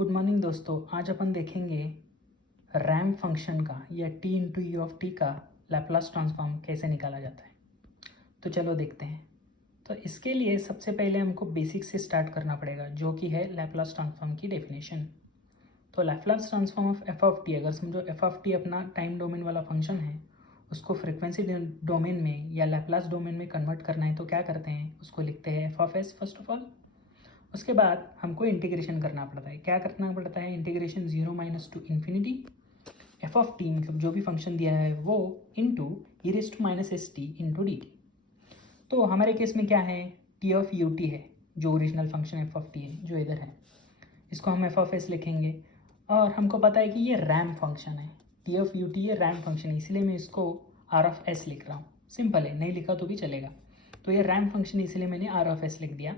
Good morning दोस्तों। आज अपन देखेंगे रैंप फंक्शन का या T into you of T का लैप्लास ट्रांसफॉर्म कैसे निकाला जाता है। तो चलो देखते हैं। तो इसके लिए सबसे पहले हमको बेसिक से स्टार्ट करना पड़ेगा, जो कि है लैप्लास ट्रांसफॉर्म की डेफिनेशन। तो Laplace transform of F of T, अगर समझो एफ ऑफ टी अपना टाइम डोमेन वाला फंक्शन है, उसको फ्रिक्वेंसी डोमेन में या लैप्लास डोमेन में कन्वर्ट करना है, तो क्या करते हैं, उसको लिखते हैं F of S first of all. उसके बाद हमको इंटीग्रेशन करना पड़ता है। क्या करना पड़ता है, integration 0 minus to infinity f of t, मतलब जो भी फंक्शन दिया है वो, into e raise to minus s t into d t. तो हमारे केस में क्या है, टी ऑफ यू टी है, जो original function F of t है जो इधर है, इसको हम एफ ऑफ एस लिखेंगे। और हमको पता है कि ये रैम फंक्शन है, टी ऑफ यू टी ये रैम फंक्शन है, इसलिए मैं इसको आर ऑफ एस लिख रहा हूँ। सिंपल है, नहीं लिखा तो भी चलेगा। तो ये रैम फंक्शन इसलिए मैंने आर ऑफ एस लिख दिया।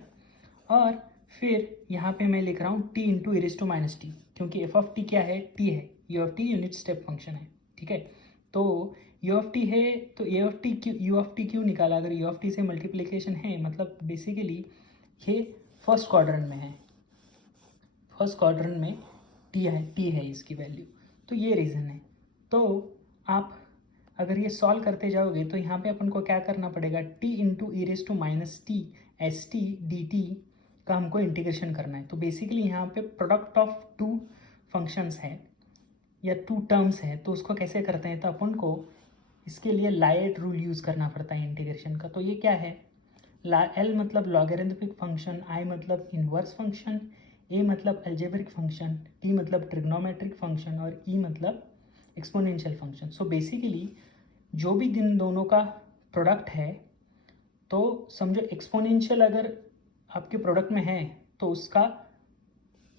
और फिर यहाँ पे मैं लिख रहा हूँ t into e raise to minus t, क्योंकि एफ ऑफ टी क्या है, टी है, u of t unit step function है, ठीक है। तो यू ऑफ टी है, तो ए ऑफ टी क्यों, यू ऑफ टी क्यों निकाला, अगर यू ऑफ टी से मल्टीप्लिकेशन है, मतलब बेसिकली ये फर्स्ट क्वाड्रेंट में है, फर्स्ट क्वाड्रेंट में टी है इसकी वैल्यू, तो ये रीज़न है। तो आप अगर ये सॉल्व करते जाओगे तो यहाँ पे अपन को क्या करना पड़ेगा, t into e raise to minus t s t d t का हमको इंटीग्रेशन करना है। तो बेसिकली यहाँ पे प्रोडक्ट ऑफ टू फंक्शंस है या टू टर्म्स है, तो उसको कैसे करते हैं, तो अपन को इसके लिए लाइट रूल यूज़ करना पड़ता है इंटीग्रेशन का। तो ये क्या है, एल मतलब लॉगरिथमिक फंक्शन, आई मतलब इन्वर्स फंक्शन, ए मतलब अलजेब्रिक फंक्शन, टी मतलब ट्रिग्नोमेट्रिक फंक्शन और ई मतलब एक्सपोनेंशियल फंक्शन। सो बेसिकली जो भी इन दोनों का प्रोडक्ट है, तो समझो एक्सपोनेंशियल अगर आपके प्रोडक्ट में है तो उसका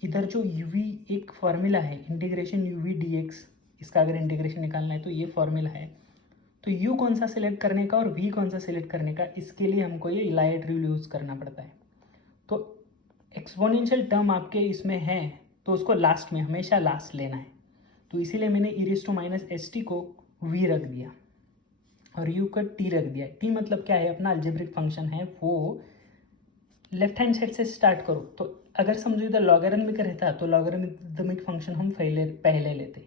इधर जो वी एक फॉर्मूला है, integration u v d x, इसका अगर इंटीग्रेशन निकालना है तो ये फॉर्मूला है। तो यू कौन सा सिलेक्ट करने का और वी कौन सा सिलेक्ट करने का, इसके लिए हमको ये इलाइट रूल यूज़ करना पड़ता है। तो एक्सपोनेंशियल टर्म आपके इसमें है तो उसको लास्ट में, हमेशा लास्ट लेना है। तो इसीलिए मैंने e raise to minus s t को वी रख दिया और यू का टी रख दिया। टी मतलब क्या है, अपना अलजेब्रिक फंक्शन है, वो लेफ्ट हैंड साइड से स्टार्ट करो। तो अगर समझो इधर लॉगरिथमिक रहता तो लॉगरिथमिक फंक्शन हम पहले लेते,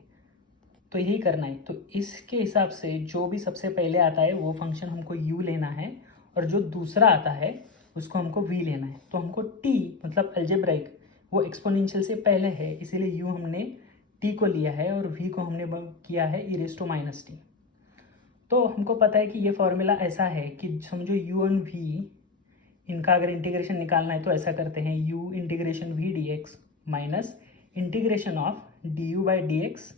तो यही करना है। तो इसके हिसाब से जो भी सबसे पहले आता है वो फंक्शन हमको u लेना है, और जो दूसरा आता है उसको हमको v लेना है। तो हमको t मतलब अलजेब्रिक, वो एक्सपोनेंशियल से पहले है, इसीलिए u हमने t को लिया है और v को हमने किया है e raise to minus t. तो हमको पता है कि ये फॉर्मूला ऐसा है कि समझो u और v, इनका अगर इंटीग्रेशन निकालना है तो ऐसा करते हैं, u integration v d x minus integration of d u by d x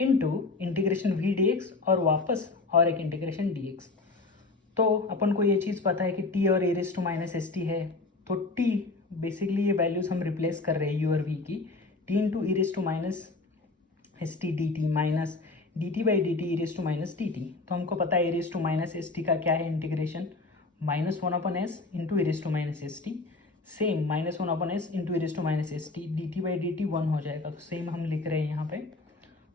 into integration v d x और वापस और एक इंटीग्रेशन डी एक्स। तो अपन को ये चीज़ पता है कि t और a raise to minus s t है, तो t बेसिकली ये वैल्यूज हम रिप्लेस कर रहे हैं u और v की, t into e raise to minus s t d t minus d t by d t e raise to minus d t. तो हमको पता है a raise to minus s t का क्या है integration, minus one upon s into e raise to minus s t, same minus one upon s into e raise to minus s t, d t by d t one हो जाएगा। तो same हम लिख रहे हैं यहाँ पे।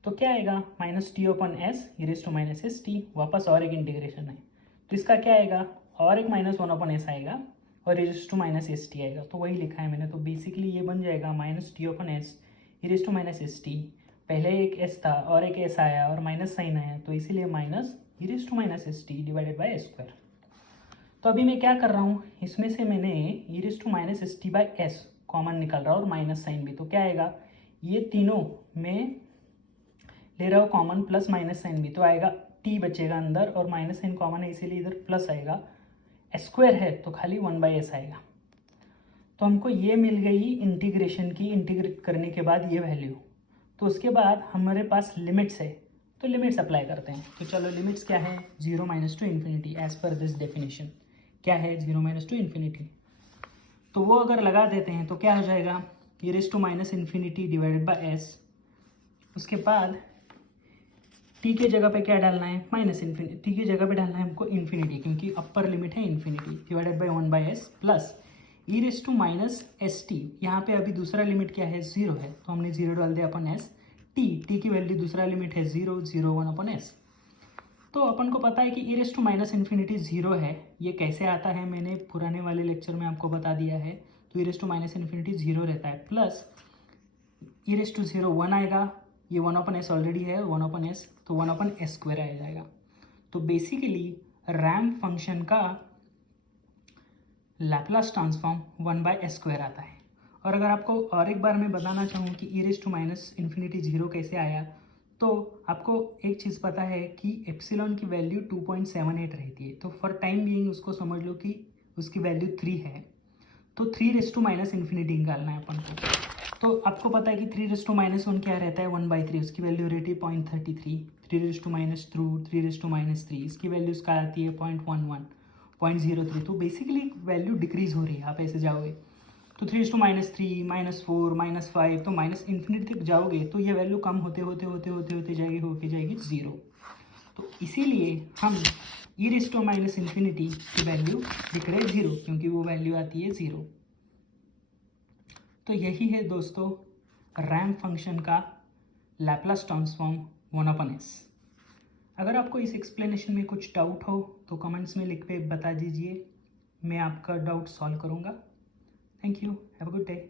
तो क्या आएगा, minus t upon s e raise to minus s t, वापस और एक इंटीग्रेशन है, तो इसका क्या आएगा, और एक माइनस वन अपॉन एस आएगा और e raise to minus s t आएगा। तो वही लिखा है मैंने। तो बेसिकली ये बन जाएगा minus t upon s e raise to minus s t, पहले एक एस था और एक एस आया और माइनस साइन आया, तो इसीलिए minus e raise to minus s t divided by s square. तो अभी मैं क्या कर रहा हूँ, इसमें से मैंने e raise to minus s t by s common निकल रहा है और माइनस साइन भी, तो क्या आएगा, ये तीनों में ले रहा हूँ कॉमन, प्लस माइनस साइन भी, तो आएगा टी बचेगा अंदर और माइनस साइन कॉमन है इसीलिए इधर प्लस आएगा, स्क्वायर है तो खाली वन बाई एस आएगा। तो हमको ये मिल गई इंटीग्रेशन की, इंटीग्रेट करने के बाद ये वैल्यू। तो उसके बाद हमारे पास लिमिट्स है, तो लिमिट्स अप्लाई करते हैं। तो चलो लिमिट्स क्या है, 0 minus to infinity, as per this definition क्या है, 0 माइनस टू इन्फिनिटी। तो वो अगर लगा देते हैं तो क्या हो जाएगा, e raise to minus infinity divided by s. उसके बाद टी के जगह पे क्या डालना है, माइनस इन्फिनिटी, टी की जगह पे डालना है हमको इन्फिनिटी, क्योंकि अपर लिमिट है infinity, divided by one by s plus e raise to minus s t. यहाँ पे अभी दूसरा लिमिट क्या है, जीरो है, तो हमने जीरो डाल दिया अपन एस। टी की वैल्यू दूसरा लिमिट है zero, zero one upon s. तो अपन को पता है कि e raise to minus infinity zero है। ये कैसे आता है, मैंने पुराने वाले लेक्चर में आपको बता दिया है। तो e raise to minus infinity zero रहता है, प्लस ई रेस टू 0 1 आएगा, ये 1/s ऑलरेडी है 1/s, तो 1/s² आ जाएगा। तो बेसिकली रैम्प फंक्शन का लैप्लास ट्रांसफॉर्म 1/s² आता है। और अगर आपको और एक बार मैं बताना चाहूँ कि ई रेस टू -∞ 0 कैसे आया, तो आपको एक चीज़ पता है कि एप्सिलॉन की वैल्यू 2.78 रहती है, तो फॉर टाइम बीइंग उसको समझ लो कि उसकी वैल्यू 3 है। तो 3⁻∞ निकालना है अपन को। तो आपको पता है कि 3⁻1 क्या रहता है 1/3, उसकी वैल्यू रहती है 0.33। 3⁻3 इसकी वैल्यू उसका आती है 0.11 0.03। तो बेसिकली वैल्यू डिक्रीज हो रही है, आप ऐसे जाओगे तो 3⁻3 -4 -5, तो -∞ तक जाओगे तो ये वैल्यू कम होते होते जाएगी 0। तो इसीलिए हम e⁻∞ की वैल्यू लिख रहे हैं 0, क्योंकि वो वैल्यू आती है 0। तो यही है दोस्तों रैम्प फंक्शन का लैप्लास ट्रांसफॉर्म 1/s। अगर आपको इस एक्सप्लेनेशन में कुछ डाउट हो तो कमेंट्स में लिख के बता दीजिए, मैं आपका डाउट सॉल्व करूँगा। Thank you, have a good day.